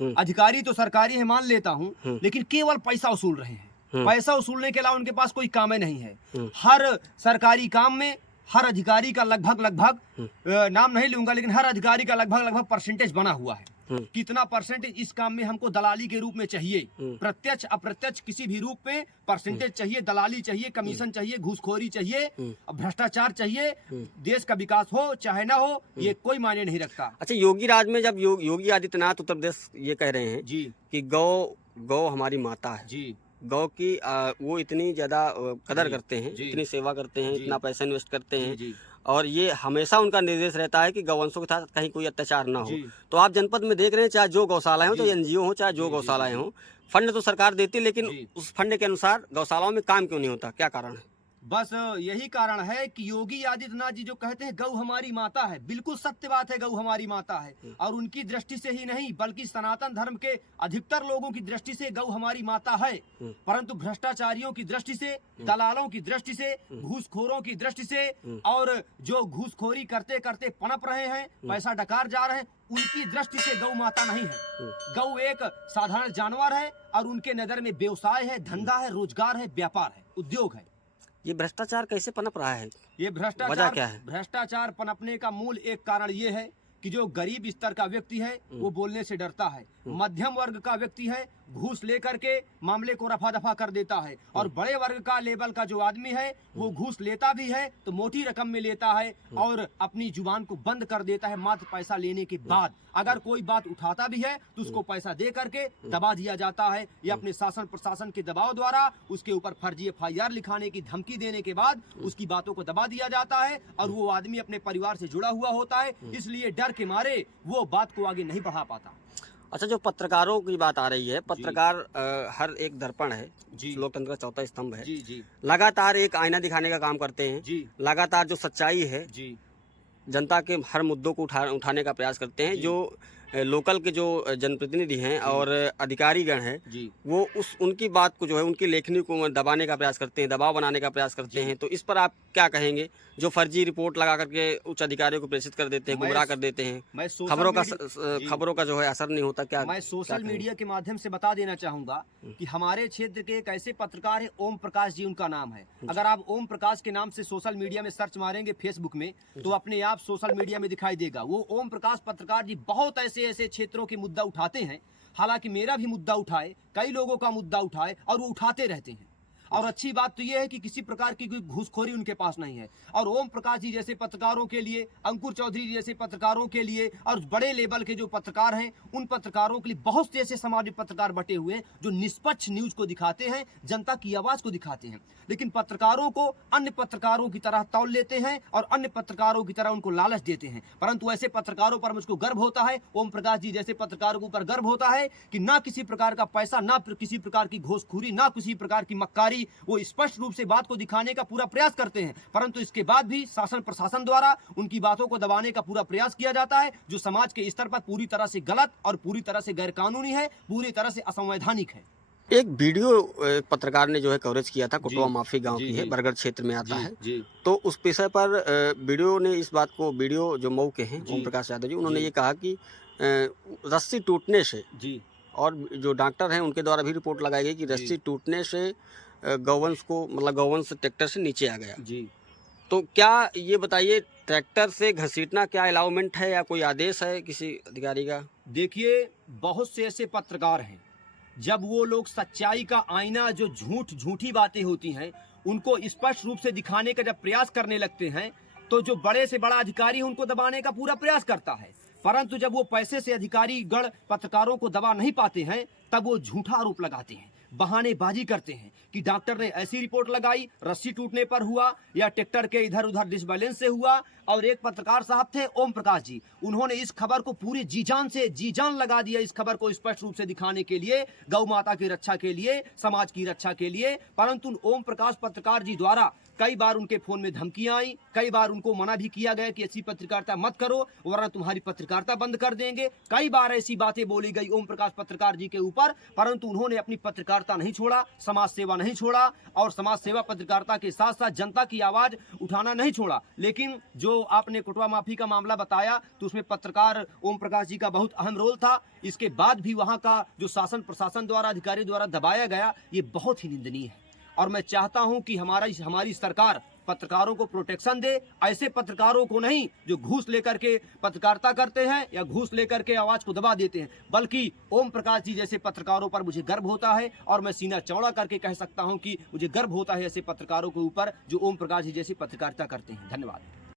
अधिकारी तो सरकारी है मान लेता हूँ, लेकिन केवल पैसा वसूल रहे हैं। पैसा वसूलने के अलावा उनके पास कोई काम ही नहीं है। हर सरकारी काम में हर अधिकारी का लगभग नाम नहीं लूंगा, लेकिन हर अधिकारी का लगभग परसेंटेज बना हुआ है। कितना परसेंटेज इस काम में हमको दलाली के रूप में चाहिए, प्रत्यक्ष अप्रत्यक्ष किसी भी रूप में परसेंटेज चाहिए, दलाली चाहिए, कमीशन चाहिए, घूसखोरी चाहिए, भ्रष्टाचार चाहिए। देश का विकास हो चाहे ना हो, ये कोई मायने नहीं रखता। अच्छा, योगी राज में जब योगी आदित्यनाथ उत्तर प्रदेश ये कह रहे हैं जी कि गौ हमारी माता है जी, गौ की वो इतनी ज़्यादा कदर करते हैं, इतनी सेवा करते हैं, इतना पैसा इन्वेस्ट करते हैं, और ये हमेशा उनका निर्देश रहता है कि गौवंशों के साथ कहीं कोई अत्याचार ना हो। तो आप जनपद में देख रहे हैं, चाहे जो गौशालाएं हो, चाहे एनजीओ हो, चाहे जो गौशालाएं हो, फंड तो सरकार देती है, लेकिन उस फंड के अनुसार गौशालाओं में काम क्यों नहीं होता, क्या कारण है? बस यही कारण है कि योगी आदित्यनाथ जी जो कहते हैं गौ हमारी माता है, बिल्कुल सत्य बात है, गौ हमारी माता है। और उनकी दृष्टि से ही नहीं, बल्कि सनातन धर्म के अधिकतर लोगों की दृष्टि से गौ हमारी माता है। परंतु भ्रष्टाचारियों की दृष्टि से, दलालों की दृष्टि से, घूसखोरों की दृष्टि से, और जो घूसखोरी करते करते पनप रहे हैं, पैसा डकार जा रहे हैं, उनकी दृष्टि से गौ माता नहीं है। गौ एक साधारण जानवर है, और उनके नजर में व्यवसाय है, धंधा है, रोजगार है, व्यापार है, उद्योग है। ये भ्रष्टाचार कैसे पनप रहा है? ये वजह क्या है? भ्रष्टाचार पनपने का मूल एक कारण ये है कि जो गरीब स्तर का व्यक्ति है वो बोलने से डरता है, मध्यम वर्ग का व्यक्ति है घूस लेकर के मामले को रफा दफा कर देता है, और बड़े वर्ग का लेवल का जो आदमी है वो घूस लेता भी है तो मोटी रकम में लेता है, और अपनी जुबान को बंद कर देता है मात्र पैसा लेने के बाद। अगर कोई बात उठाता भी है तो उसको पैसा दे करके दबा दिया जाता है, या अपने शासन प्रशासन के दबाव द्वारा उसके ऊपर फर्जी FIR लिखाने की धमकी देने के बाद उसकी बातों को दबा दिया जाता है, और वो आदमी अपने परिवार से जुड़ा हुआ होता है, इसलिए डर के मारे वो बात को आगे नहीं बढ़ा पाता। अच्छा, जो पत्रकारों की बात आ रही है, पत्रकार हर एक दर्पण है, लोकतंत्र का चौथा स्तंभ है। जी लगातार एक आईना दिखाने का काम करते हैं, लगातार जो सच्चाई है जनता के हर मुद्दों को उठाने का प्रयास करते हैं। जो लोकल के जो जनप्रतिनिधि हैं और अधिकारीगण हैं वो उनकी बात को जो है, उनकी लेखनी को दबाने का प्रयास करते हैं, दबाव बनाने का प्रयास करते हैं। तो इस पर आप क्या कहेंगे? जो फर्जी रिपोर्ट लगा करके उच्च अधिकारियों को प्रेषित कर देते हैं, गुमराह कर देते हैं, खबरों का जो है असर नहीं होता, क्या? मैं सोशल मीडिया के माध्यम से बता देना चाहूंगा कि हमारे क्षेत्र के एक ऐसे पत्रकार है, ओम प्रकाश जी उनका नाम है। अगर आप ओम प्रकाश के नाम से सोशल मीडिया में सर्च मारेंगे फेसबुक में, तो अपने आप सोशल मीडिया में दिखाई देगा। वो ओम प्रकाश पत्रकार जी बहुत ऐसे क्षेत्रों के मुद्दा उठाते हैं, हालांकि मेरा भी मुद्दा उठाए, कई लोगों का मुद्दा उठाए, और वो उठाते रहते हैं। और अच्छी बात तो यह है कि किसी प्रकार की कोई घूसखोरी उनके पास नहीं है। और ओम प्रकाश जी जैसे पत्रकारों के लिए, अंकुर चौधरी जी जैसे पत्रकारों के लिए, और बड़े लेवल के जो पत्रकार हैं उन पत्रकारों के लिए बहुत से ऐसे समाजिक पत्रकार बटे हुए हैं जो निष्पक्ष न्यूज को दिखाते हैं, जनता की आवाज को दिखाते हैं। लेकिन पत्रकारों को अन्य पत्रकारों की तरह तौल लेते हैं और अन्य पत्रकारों की तरह उनको लालच देते हैं। परंतु ऐसे पत्रकारों पर मुझको गर्व होता है, ओम प्रकाश जी जैसे पत्रकारों के ऊपर गर्व होता है कि ना किसी प्रकार का पैसा, ना किसी प्रकार की घूसखोरी, ना किसी प्रकार की मक्कारी, वो स्पष्ट रूप से बात को दिखाने का पूरा प्रयास करते हैं। परंतु इसके बाद भी शासन प्रशासन द्वारा उनकी बातों को दबाने का पूरा प्रयास किया जाता है, जो समाज के स्तर पर पूरी तरह से गलत और पूरी तरह से गैर कानूनी है, पूरी तरह से असंवैधानिक है। एक वीडियो पत्रकार ने जो है कवरेज किया था, कुटवा माफी गांव की है, बरगढ़ क्षेत्र में आता है। तो उस विषय पर वीडियो ने इस बात को, वीडियो जो मऊ के हैं ओम प्रकाश यादव जी, उन्होंने ये कहा कि रस्सी टूटने से, और जो डॉक्टर हैं उनके द्वारा भी रिपोर्ट लगाई गई कि रस्सी टूटने से गौवंश को, मतलब गौवंश ट्रैक्टर से नीचे आ गया। तो क्या ये बताइए, ट्रैक्टर से घसीटना क्या अलाउमेंट है या कोई आदेश है किसी अधिकारी का? देखिए, बहुत से ऐसे पत्रकार हैं, जब वो लोग सच्चाई का आईना, जो झूठी बातें होती हैं उनको स्पष्ट रूप से दिखाने का जब प्रयास करने लगते हैं, तो जो बड़े से बड़ा अधिकारी है उनको दबाने का पूरा प्रयास करता है। परंतु जब वो पैसे से अधिकारी गण पत्रकारों को दबा नहीं पाते हैं, तब वो झूठा आरोप लगाते हैं, बहानेबाजी करते हैं कि डॉक्टर ने ऐसी रिपोर्ट लगाई, रस्सी टूटने पर हुआ, या ट्रैक्टर के इधर उधर डिसबैलेंस से हुआ। और एक पत्रकार साहब थे ओम प्रकाश जी, उन्होंने इस खबर को पूरी जी जान लगा दिया, इस खबर को स्पष्ट रूप से दिखाने के लिए, गौ माता की रक्षा के लिए, समाज की रक्षा के लिए। परंतु ओम प्रकाश पत्रकार जी द्वारा कई बार उनके फोन में धमकियां आई, कई बार उनको मना भी किया गया कि ऐसी पत्रकारिता मत करो वरना तुम्हारी पत्रकारिता बंद कर देंगे। कई बार ऐसी बातें बोली गई ओम प्रकाश पत्रकार जी के ऊपर, परंतु उन्होंने अपनी पत्रकारिता नहीं छोड़ा, समाज सेवा नहीं छोड़ा और समाज सेवा पत्रकारिता के साथ साथ जनता की आवाज उठाना नहीं छोड़ा। लेकिन जो आपने कुटवा माफी का मामला बताया तो उसमें पत्रकार ओम प्रकाश जी का बहुत अहम रोल था। इसके बाद भी वहां का जो शासन प्रशासन द्वारा अधिकारी द्वारा दबाया गया, ये बहुत ही निंदनीय है और मैं चाहता हूं कि हमारी सरकार पत्रकारों को प्रोटेक्शन दे, ऐसे पत्रकारों को नहीं जो घूस लेकर के पत्रकारिता करते हैं या घूस लेकर के आवाज को दबा देते हैं, बल्कि ओम प्रकाश जी जैसे पत्रकारों पर मुझे गर्व होता है और मैं सीना चौड़ा करके कह सकता हूं कि मुझे गर्व होता है ऐसे पत्रकारों के ऊपर जो ओम प्रकाश जी जैसी पत्रकारिता करते हैं। धन्यवाद।